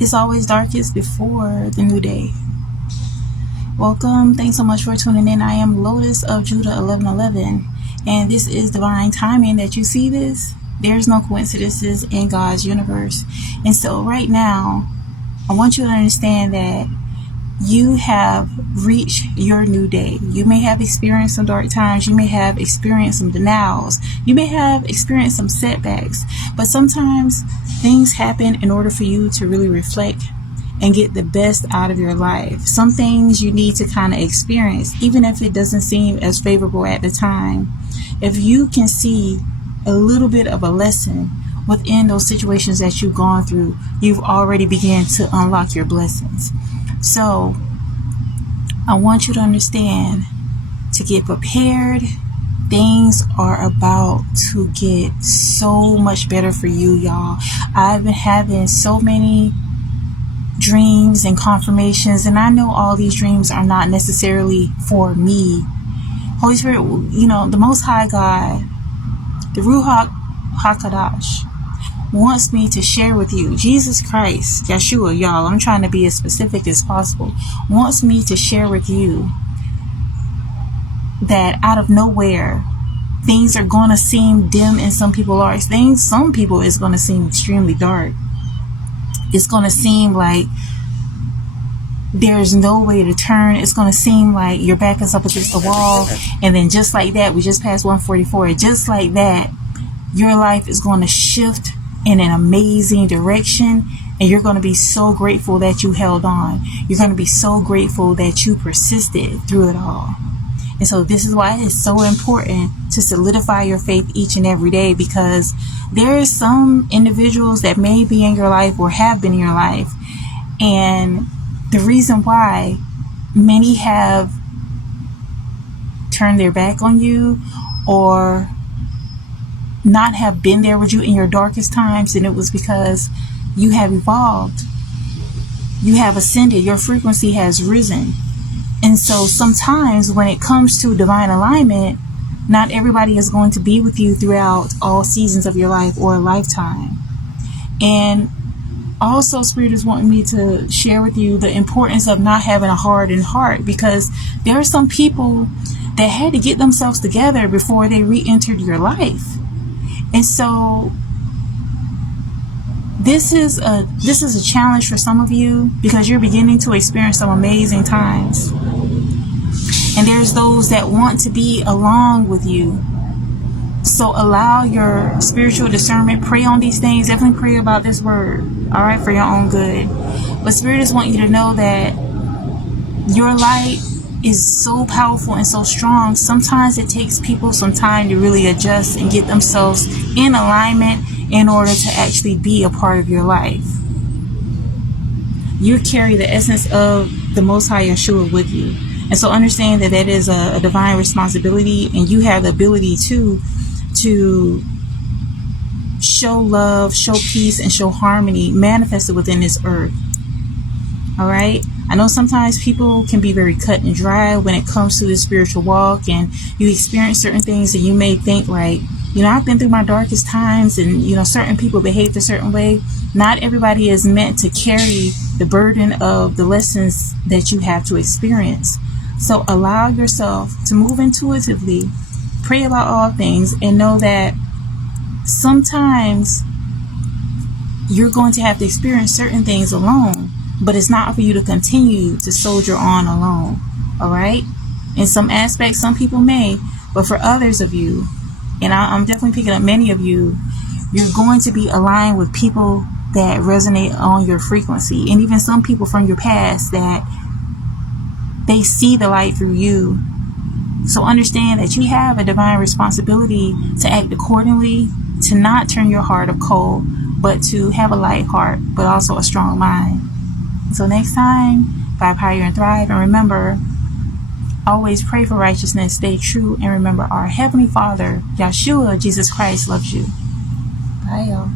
It's always darkest before the new day. Welcome. Thanks so much for tuning in. I am Lotus of Judah 1111, and this is divine timing. That you see this, there's no coincidences in God's universe. And so right now, I want you to understand that you have reached your new day. You may have experienced some dark times. You may have experienced some denials. You may have experienced some setbacks. But sometimes things happen in order for you to really reflect and get the best out of your life. Some things you need to kind of experience, even if it doesn't seem as favorable at the time. If you can see a little bit of a lesson within those situations that you've gone through, you've already begun to unlock your blessings. So I want you to understand, to get prepared. Things are about to get so much better for you, y'all. I've been having so many dreams and confirmations, and I know all these dreams are not necessarily for me. Holy Spirit, the Most High God, the Ruach HaKadosh, wants me to share with you. Jesus Christ, Yeshua, y'all, I'm trying to be as specific as possible, wants me to share with you that out of nowhere, things are going to seem dim in some people's lives. Some people is going to seem extremely dark. It's going to seem like there's no way to turn. It's going to seem like your back is up against the wall. And then just like that, we just passed 144. Just like that, your life is going to shift in an amazing direction. And you're going to be so grateful that you held on. You're going to be so grateful that you persisted through it all. And so this is why it's so important to solidify your faith each and every day, because there are some individuals that may be in your life or have been in your life. And the reason why many have turned their back on you or not have been there with you in your darkest times, and it was because you have evolved. You have ascended. Your frequency has risen. And so sometimes when it comes to divine alignment, not everybody is going to be with you throughout all seasons of your life or a lifetime. And also, Spirit is wanting me to share with you the importance of not having a hardened heart, because there are some people that had to get themselves together before they re-entered your life. And so this is a challenge for some of you, because you're beginning to experience some amazing times. And there's those that want to be along with you. So allow your spiritual discernment. Pray on these things. Definitely pray about this word. All right, for your own good. But Spirit just want you to know that your light is so powerful and so strong. Sometimes it takes people some time to really adjust and get themselves in alignment in order to actually be a part of your life. You carry the essence of the Most High Yeshua with you. And so understand that is a divine responsibility, and you have the ability to show love, show peace, and show harmony manifested within this earth. All right? I know sometimes people can be very cut and dry when it comes to the spiritual walk, and you experience certain things and you may think like, I've been through my darkest times, and, certain people behave a certain way. Not everybody is meant to carry the burden of the lessons that you have to experience. So allow yourself to move intuitively, pray about all things, and know that sometimes you're going to have to experience certain things alone, but it's not for you to continue to soldier on alone. All right? In some aspects, some people may, but for others of you, and I'm definitely picking up many of you, you're going to be aligned with people that resonate on your frequency, and even some people from your past that they see the light through you. So understand that you have a divine responsibility to act accordingly, to not turn your heart of cold, but to have a light heart, but also a strong mind. So next time, vibe higher and thrive. And remember, always pray for righteousness, stay true, and remember our Heavenly Father, Yeshua, Jesus Christ, loves you. Bye, y'all.